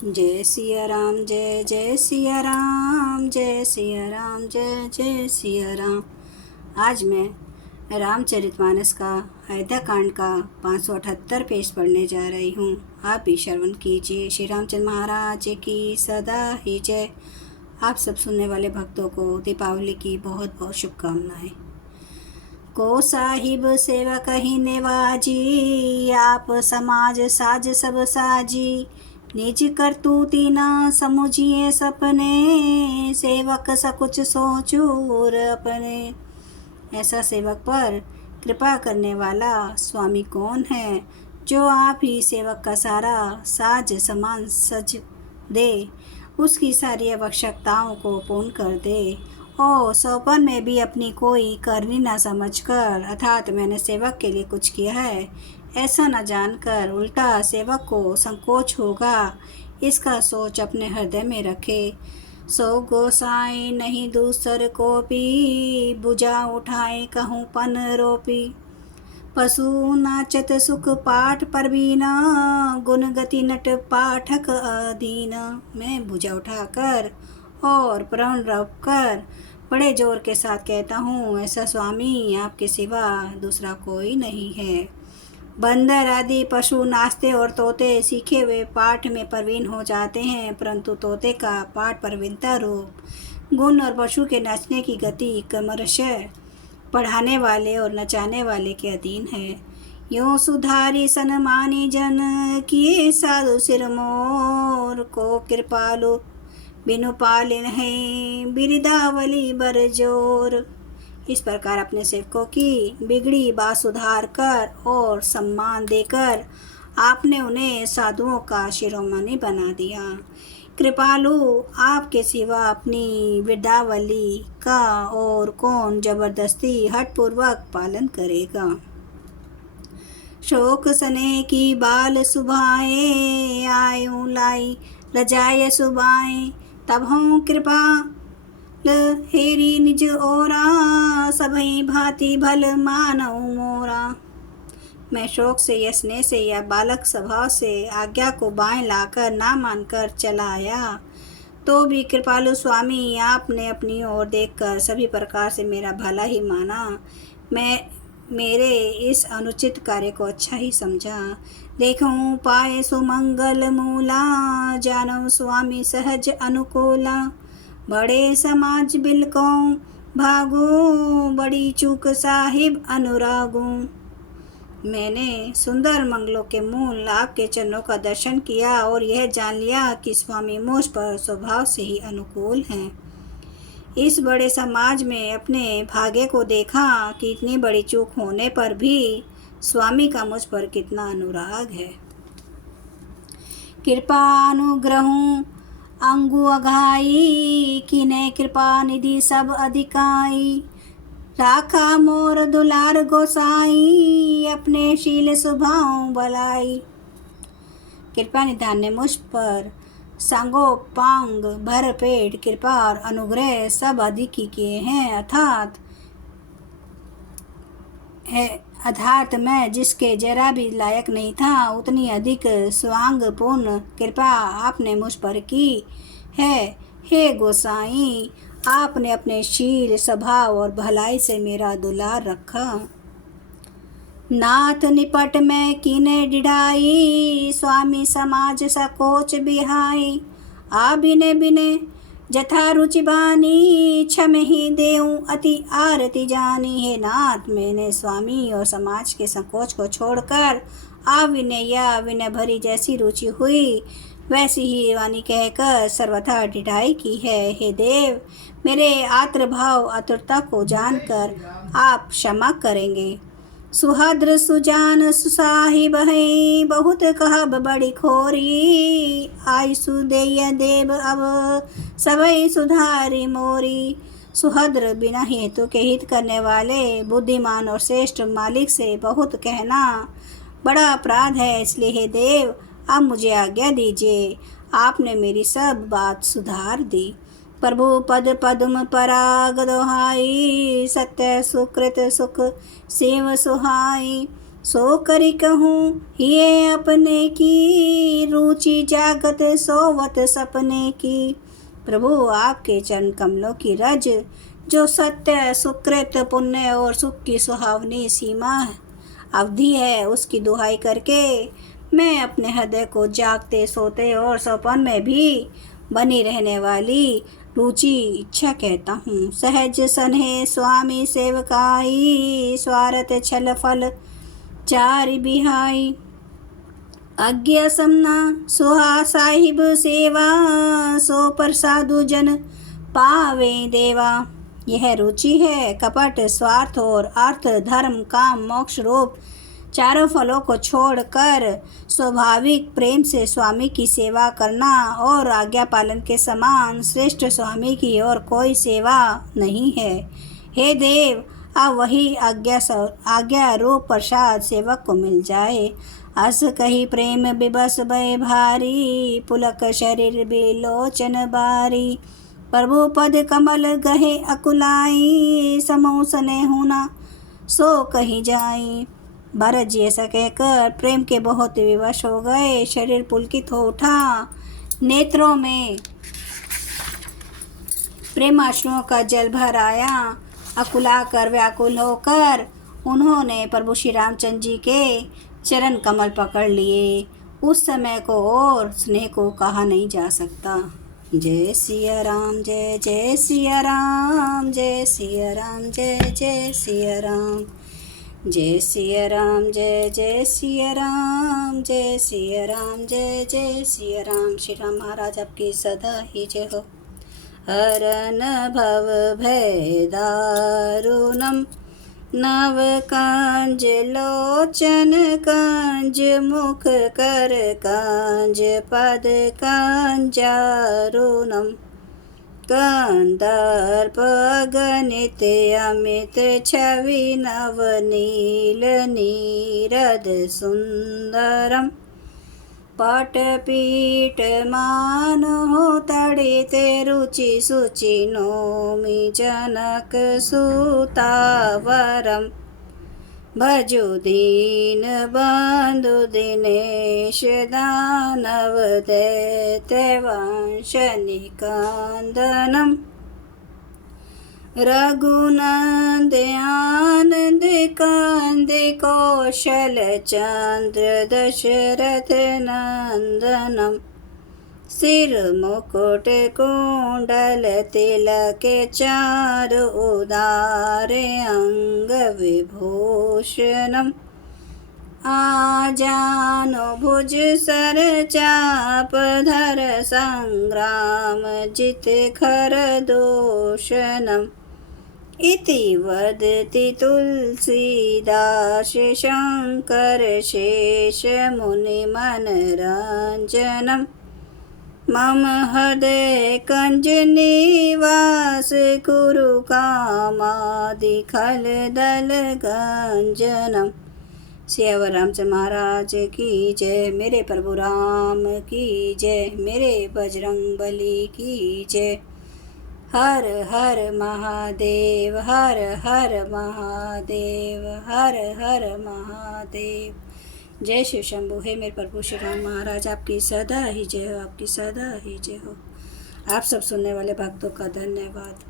जय सिया राम, जय जय सिया राम, जय सिया राम, जय जय सिया राम। आज मैं रामचरितमानस का अयोध्या कांड का 578 पेज पढ़ने जा रही हूँ। आप भी श्रवण कीजिए। श्री रामचंद्र महाराज की सदा ही जय। आप सब सुनने वाले भक्तों को दीपावली की बहुत बहुत शुभकामनाएं। को साहिब सेवक ही नेवाजी, आप समाज साज सब साजी। निज करतूती न समुझिए सपने, सेवक सकुच सोचूर अपने। ऐसा सेवक पर कृपा करने वाला स्वामी कौन है, जो आप ही सेवक का सारा साज समान सज दे, उसकी सारी आवश्यकताओं को पूर्ण कर दे और सौपन में भी अपनी कोई करनी न समझकर, अर्थात मैंने सेवक के लिए कुछ किया है ऐसा न जानकर उल्टा सेवक को संकोच होगा, इसका सोच अपने हृदय में रखे। सो गोसाई नहीं दूसर को पी, बुझा उठाए कहूँ पन रोपी। पशु नाचत सुख पाठ पर बीना, गुण गति नट पाठक अधीन। मैं भुजा उठाकर और प्रण रख कर बड़े जोर के साथ कहता हूँ, ऐसा स्वामी आपके सिवा दूसरा कोई नहीं है। बंदर आदि पशु नाचते और तोते सीखे हुए पाठ में प्रवीण हो जाते हैं, परंतु तोते का पाठ प्रवीणता रूप गुण और पशु के नाचने की गति क्रमशः पढ़ाने वाले और नचाने वाले के अधीन है। यों सुधारी सनमानी जन, किए साधु सिर मोर। को कृपालु बिनु पालिन है, बिरदावली बर जोर। इस प्रकार अपने सेवकों की बिगड़ी बात सुधार कर और सम्मान देकर आपने उन्हें साधुओं का शिरोमणि बना दिया। कृपालु आपके सिवा अपनी विद्यावली का और कौन जबरदस्ती हठपूर्वक पालन करेगा। शोक सने की बाल सुभाए, आयु लाई लजाए सुबाए। तब हूँ कृपा हेरी निज ओरा, सभई भांति भल मानव मोरा। मैं शोक से या स्नेह से या बालक स्वभाव से आज्ञा को बाएं लाकर ना मानकर चला आया, तो भी कृपालु स्वामी आपने अपनी ओर देखकर सभी प्रकार से मेरा भला ही माना। मैं मेरे इस अनुचित कार्य को अच्छा ही समझा। देखूं पाए सुमंगल मूला, जानव स्वामी सहज अनुकूला। बड़े समाज बिलकों भागो, बड़ी चूक साहिब अनुरागो। मैंने सुंदर मंगलों के मूल आपके चरणों का दर्शन किया और यह जान लिया कि स्वामी मुझ पर स्वभाव से ही अनुकूल हैं। इस बड़े समाज में अपने भाग्य को देखा कि इतनी बड़ी चूक होने पर भी स्वामी का मुझ पर कितना अनुराग है। कृपा अनुग्रहों अंगु अघाई, किने कृपा निधि सब अधिकाई। राखा मोर दुलार गोसाई, अपने शील स्वभाव बलाई। कृपा निधान ने मुझ पर सांगो पांग भर पेट कृपा और अनुग्रह सब अधिक ही किए हैं, अर्थात मैं जिसके जरा भी लायक नहीं था, उतनी अधिक स्वांगपूर्ण कृपा आपने मुझ पर की है। हे गोसाई, आपने अपने शील स्वभाव और भलाई से मेरा दुलार रखा। नाथ निपट में कीने डिढ़ाई, स्वामी समाज सकोच बिहाई। आ बिने बिने जथा रुचि बानी, क्षम ही देऊं अति आरती जानी। हे नाथ, मैंने स्वामी और समाज के संकोच को छोड़कर आ विनय या विनय भरी जैसी रुचि हुई वैसी ही वाणी कहकर सर्वथा डिढ़ाई की है। हे देव, मेरे आत्र भाव आतुरता को जानकर आप क्षमा करेंगे। सुहद्र सुजान सुसाहिब है, बहुत कहब बड़ी खोरी। आयसु देय देव अब सबई सुधारी मोरी। सुहद्र बिना हेतु के हित करने वाले बुद्धिमान और श्रेष्ठ मालिक से बहुत कहना बड़ा अपराध है, इसलिए हे देव अब मुझे आज्ञा दीजिए। आपने मेरी सब बात सुधार दी। प्रभु पद पद्म पराग दोहाई, सत्य सुकृत सुख सेव सुहाई। सो करी कहूँ ये अपने की, रुचि जागत सोवत सपने की। प्रभु आपके चरण कमलों की रज, जो सत्य सुकृत पुण्य और सुख की सुहावनी सीमा अवधि है, उसकी दुहाई करके मैं अपने हृदय को जागते सोते और सपन में भी बनी रहने वाली रुचि इच्छा कहता हूँ। सहज सन्हे स्वामी सेवकाई, स्वार्थ छल फल चारि बिहाई। आज्ञा समना सुहा साहिब सेवा, सो पर साधु जन पावे देवा। यह रुचि है कपट स्वार्थ और अर्थ धर्म काम मोक्ष रूप चारों फलों को छोड़कर स्वाभाविक प्रेम से स्वामी की सेवा करना, और आज्ञा पालन के समान श्रेष्ठ स्वामी की और कोई सेवा नहीं है। हे देव, अब वही आज्ञा रूप प्रसाद सेवक को मिल जाए। अस कही प्रेम बिबस भय भारी, पुलक शरीर बिलोचन बारी। प्रभु पद कमल गहे अकुलाई, समूह सने हुना सो कही जाई। भरत जी ऐसा कहकर प्रेम के बहुत विवश हो गए। शरीर पुलकित हो उठा, नेत्रों में प्रेमाश्रुओं का जल भर आया। अकुला कर व्याकुल होकर उन्होंने प्रभु श्री रामचंद्र जी के चरण कमल पकड़ लिए। उस समय को और स्नेह को कहा नहीं जा सकता। जय सिया राम, जय जय सिया राम, जय सिया राम, जय जय सिया राम। जय सिया राम, जय जय सिया राम, जय सिया राम, जय जय सिया राम। श्री राम महाराज आपकी सदा ही जय हो। हरन भव भय दारुणम, नव कांज लोचन कांज, मुख कर कांज पद कांजारुणम। कंदर्प गणित अमित छवि, नवनील नीरद सुंदरम। पटपीठ मान हो तड़ित, रुचि सुचि नौमि जनक सुतावरम। भजु दीन बंधु दिनेश, दानव दैत्य वंश निकंदनम। रघुनंद आनंद कंद, कौशल चंद्र दशरथ नंदनम। सिर मुकुट कुंडल तिलक, चार उदार अंग विभूषणम। आजानु भुज सर चाप धर, संग्राम जित खर दूषणम। इति वदति तुलसीदास, शंकर शेष मुनि मनरंजनम। मम हृदय कंज निवास, कुरु कामादि खल दल गंजनम। सियावर रामचंद्र महाराज की जय। मेरे प्रभु राम की जय। मेरे बजरंग बली की जय। हर हर महादेव, हर हर महादेव, हर हर महादेव। जय शिव शंभु। हे मेरे प्रभु श्री राम महाराज आपकी सदा ही जय हो, आपकी सदा ही जय हो। आप सब सुनने वाले भक्तों का धन्यवाद।